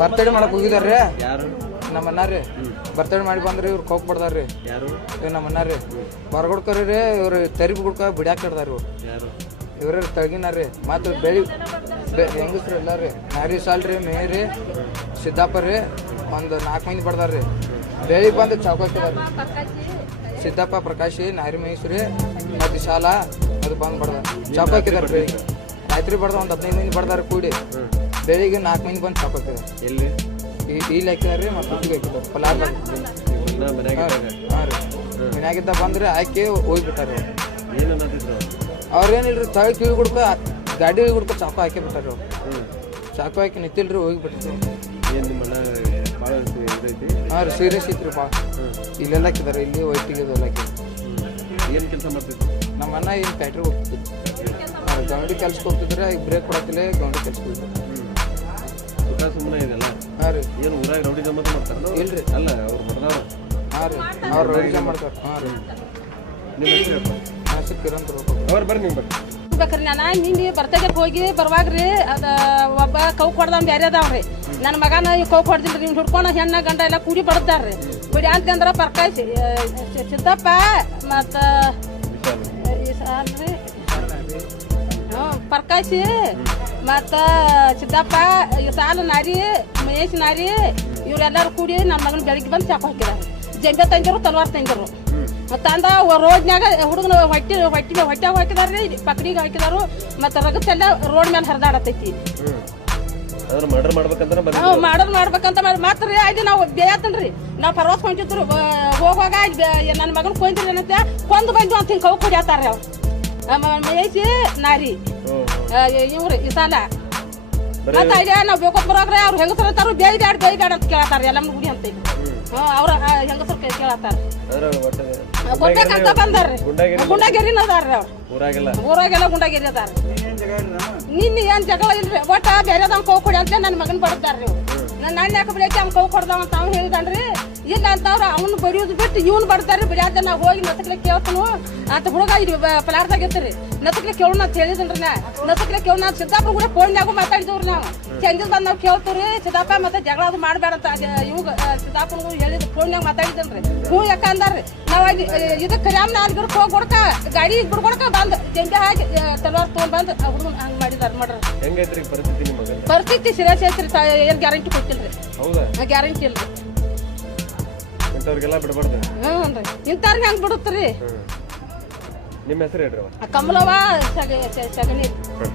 Birthday ಮಾಡಕ್ ಹೋಗಿದಾರ್ರಿ? ಯಾರು? ನಮ್ಮ ಅಣ್ಣಾರಿ ಬರ್ತಡೇ ಮಾಡಿ ಬಂದ್ರಿ ಇವ್ರು ಕೋಕ್ ಬಡ್ದಾರ್ರಿ ಯಾರು? ಇವ್ ನಮ್ಮ ಅಣ್ಣಾರಿ ರೀ ಇವ್ರು ತರಿಬ್ ಗುಡ್ಕ ಬಿಡ್ಯಾಕ ಹಿಡ್ದಾರ ಇವ್ರು. ಯಾರು? ಇವ್ರ ತಳಗಿನಾರ್ರಿ. ಮತ್ತು ಬೆಳಿ ಹೆಂಗಸ್ರಿ ಎಲ್ಲಾರಿ ಮ್ಯಾರಿ ಸಾಲ್ರಿ ಮೇರಿ ಸಿದ್ದಾಪ ರೀ ಒಂದು ನಾಲ್ಕು ಮಂದಿ ಬಡ್ದಾರ್ರಿ. ಬೆಳಿ ಬಂದು ಚಾಕು ಹಾಕಿದಾರ್ರಿ. ಸಿದ್ದಪ್ಪ ಪ್ರಕಾಶಿ ನಾರಿ ಮಹೇಶ್ವರಿ ಮತ್ತು ಸಾಲ ಅದು ಬಂದು ಬಡ್ದಾರ. ಚೌಕಾಕಿದಾರ ಬೆಳಿಗ್ಗೆ. ರಾತ್ರಿ ಬಡ್ದ ಒಂದು ಹದಿನೈದು ಮಂದಿ ಬಡ್ದಾರ ಕೂಡಿ. ಬೆಳಿಗ್ಗೆ ನಾಲ್ಕು ಮಂದಿ ಬಂದು ಹಾಕಿದಾರೆ ಎಲ್ಲಿ? ಈ ಇಲ್ಲಿ ಹಾಕಿದ್ರಿ ಮತ್ತು ಹಾಕಿದಾರೆ ಇದ್ದಾಗ? ಹಾಂ ರೀ. ಮನ್ಯಾಗಿದ್ದ ಬಂದ್ರೆ ಹಾಕಿ ಹೋಗ್ಬಿಟ್ಟಾರೆ ಅವ್ರೇನಿಲ್ರಿ ತಳ ಕಿವಿ ಗುಡ್ಕ ಗಾಡಿ ಗುಡ್ಕ ಚಾಕು ಹಾಕಿ ಬಿಟ್ಟಾರ ಅವ್ರು. ಚಾಕು ಹಾಕಿ ನಿಂತಿಲ್ರಿ ಇದೈತಿ? ಹಾಂ ರೀ ಸೀರಿಯಸ್ ಐತ್ರಿ ಬಾ ಇಲ್ಲೆಲ್ಲ ಹಾಕಿದಾರೆ ಇಲ್ಲಿ ವೈಟಿಗೆ ಇದೆಲ್ಲ ಹಾಕಿ ಏನು ಕೆಲಸ ಮಾಡ್ತಿದ್ರು? ನಮ್ಮ ಅಣ್ಣ ಏನು ಫ್ಯಾಕ್ಟ್ರಿ ಹೋಗ್ತಿದ್ರು ಗೌಂಡಿ ಕೆಲ್ಸಕ್ಕೆ ಹೋಗ್ತಿದ್ರೆ ಈಗ ಬ್ರೇಕ್ ಕೊಡತ್ತಿಲ್ಲ ಗೌಂಡಿ ಕೆಲ್ಸಕ್ಕೆ ಹೋಗ್ತಿದ್ರು ಸುಖ ಸುಮ್ಮನೆ ಇದೆಲ್ಲ ಹಾಂ ರೀ. ಏನು ಊರಾಗ ರೌಡಿ ಇಲ್ರಿ. ಅಲ್ಲ ಅವ್ರು ಬಡದವ್ರ ಹಾಂ ರೀ. ಅವ್ರು ರೌಡಿಜ ಮಾಡ್ತಾರೆ. ಹಾಂ ರೀ. ನಿಮ್ಮ ಹೆಸರು ಹಾಂ ಸಿಕ್ ಕಿರಣ್ ಅವ್ರು ಬರ್ರಿ ನೀವು ಬರ್ರಿ. ಬೇಕ್ರಿ ನಾನು ನಿನ್ನೆ ಹೋಗಿ ಬರ್ವಾಗ್ರಿ. ಅದ ಒಬ್ಬ ಕೌ ಕೊಡ್ದವ್ ಬೇರೆ ಅದಾವ್ರಿ. ನನ್ನ ಮಗನ ಈ ಕೌ ಕೊಡ್ದಿಲ್ರಿ ನೀವು ಹಿಡ್ಕೊಂಡು ಹೆಣ್ಣ ಗಂಡ ಎಲ್ಲ ಕೂಡಿ ಬಡದಾರ್ರಿ. ಬಿಡಿ ಅಂತಂದ್ರ ಪರ್ಕಾಯ್ ಸಿದ್ದಪ್ಪ ಮತ್ತ ಅಲ್ರಿ ಹ್ಞೂ ಪರ್ಕಾಶಿ ಮತ್ತ ಸಿದ್ದಪ್ಪ ಈ ಸಾಲು ನಾರಿ ಮಹೇಶ್ ನಾರಿ ಇವರೆಲ್ಲರೂ ಕೂಡಿ ನನ್ನ ಮಗನ ಬೆಳಿಗ್ಗೆ ಬಂದು ಚಾಕು ಹಾಕಿದಾರೆ. ಜಂಬೆ ತಂದಿರು ತಲವಾರ್ ತಂದಿರು ತಂದ ರೋಡ್ನ್ಯಾಗ ಹುಡುಗನ ಹೊಟ್ಟಿ ಹೊಟ್ಟಿ ಹೋಕಿದಾರೆ ರೀ ಪಕಡಿಗೆ ಹಾಕಿದಾರು ಮತ್ತು ರಗತ್ತೆಲ್ಲ ರೋಡ್ ಮೇಲೆ ಹರಿದಾಡತೈತಿ ಹ್ಮ್ ಮರ್ಡರ್ ಮಾಡ್ಬೇಕಂತ ಮಾಡಿ ಮಾತ್ರ ರೀ ಅಲ್ಲಿ ನಾವು ಬೇಯತ್ತನ್ರಿ. ನಾವು ಪರ್ವತ ಕೊಂಡಿದ್ರು ಹೋಗುವಾಗ ನನ್ನ ಮಗನ ಕೊಂದ್ರಿ ಏನಂತೆ ಕೊಂದು ಬಂದು ಅಂತ ಹಿಂಗೆ ಕವ್ ಕುಡಿಯತ್ತಾರ್ರಿ ಅವ್ರು. ಮಹೇಶಿ ನಾರಿ ಇವ್ರಿ ಈ ಸಾಲ ಮತ್ತ ಈಗ ನಾವು ಬೇಕೋತ್ ಬರೋಗ್ರೆ ಅವ್ರು ಹೆಂಗಸರು ಅಂತಾರು ಬೇಯ್ಗಾಡ್ ಬೇಯ್ಗಾಡ್ ಅಂತ ಕೇಳತ್ತಾರ ಎಲ್ಲ ಗುಡಿ ಅಂತ ಇಲ್ಲಿ ಹ್ಮ್ ಅವ್ರ ಹೆಂಗಸರು ಕೇಳತ್ತಾರ ಕೊಡ್ಬೇಕಂತ ಬಂದಾರ್ರಿ ಗುಂಡಾಗಿರಿ ಗುಂಡಾಗಿರಿನ ಅದಾರ್ರಿ ಅವ್ರು ಊರಾಗೆಲ್ಲ ಗುಂಡಾಗಿರಿ ಅದಾರ ನಿನ್ನೆ ಏನ್ ಜಗಳ ಇಲ್ರಿ ಒಟ್ಟ ಬೇರೆದವ್ ಕೌ ಕೊಡಿ ಅಂತ ನನ್ನ ಮಗನ್ ಬಡದಾರ್ರಿ ನನ್ನ ಅಣ್ಣ ಯಾಕೆ ಬಿಡಕ್ಕೆ ಅವ್ನು ಕೌ ಕೊಡ್ದಾವ ಅಂತ ಅವ್ನು ಹೇಳಿದನ್ರಿ ಇಲ್ಲ ಅವನು ಬಡಿಯೋದು ಬಿಟ್ಟು ಇವನು ಬರ್ತಾರೆ ಬಿಡ್ಯಾದ ನಾವು ಹೋಗಿ ನಸಕ್ಲೆ ಕೇಳ್ತನು. ಅಂತ ಹುಡುಗ ಇದು ಪ್ಲಾಟ್ದಾಗ ಇರ್ತೀರಿ ನಸಕ್ಲೆ ಕೇಳೋಣ ಅಂತ ಹೇಳಿದ್ರಿ ನಾ. ನಸಕ್ಲೆ ಕೇಳೋಣ ಅಂತ ಸಿದ್ದಾಪುರ ಕೂಡ ಫೋನ್ಯಾಗು ಮಾತಾಡಿದವ್ರು ನಾವು. ಚಂದಿಲ್ ಬಂದ್ ನಾವು ಕೇಳ್ತೀವ್ರಿ ಸಿದ್ದಾಪ ಮತ್ತೆ ಜಗಳ ಅದು ಮಾಡಬೇಡ ಅಂತ ಇವಾಗ ಸಿದ್ದಾಪುರ ಹೇಳಿದ್ ಫೋನ್ಯಾಗ ಮಾತಾಡಿದ್ರಿ ಹ್ಞೂ ಯಾಕ ಅಂದಾರ್ರಿ ನಾವು ಅಲ್ಲಿ ಇದಕ್ಕೆ ರಾಮ್ ನಾ ಹೋಗಿ ಕೊಡ್ಕ ಗಾಡಿ ಬಿಡ್ಕೊಡ್ಕ ಬಂದು ಜಂಬೆ ಹಾಕಿ ತಲವಾರ್ ತೊಗೊಂಡ್ ಬಂದ್ ಹಂಗೆ ಮಾಡಿದಾರೆ ಹಂಗ್ ಮಾಡಿದಾರ ಮಾಡ್ರಿ ಹೆಂಗೈತ್ರಿ ಪರಿಸ್ಥಿತಿ ಪರಿಸ್ಥಿತಿ ಸಿರಿಯಸ್ ಐತ್ರಿ ಏನು ಏನ್ ಗ್ಯಾರಂಟಿ ಕೊಟ್ಟಿಲ್ರಿ. ಹೌದಾ? ಗ್ಯಾರಂಟಿ ಇಲ್ರಿ. ಇಂಥವ್ರಿಗೆಲ್ಲ ಬಿಡಬಾರ್ದು. ಹ್ಞೂ ರೀ ಇಂಥವ್ರಿಗೆ ಹೆಂಗ್ ನಿಮ್ಮ ಹೆಸರು ಹೇಳ್ರಿ ಅವ ಕಮಲವ ಸಗ ಸಗಣಿ. ಹ್ಮ್.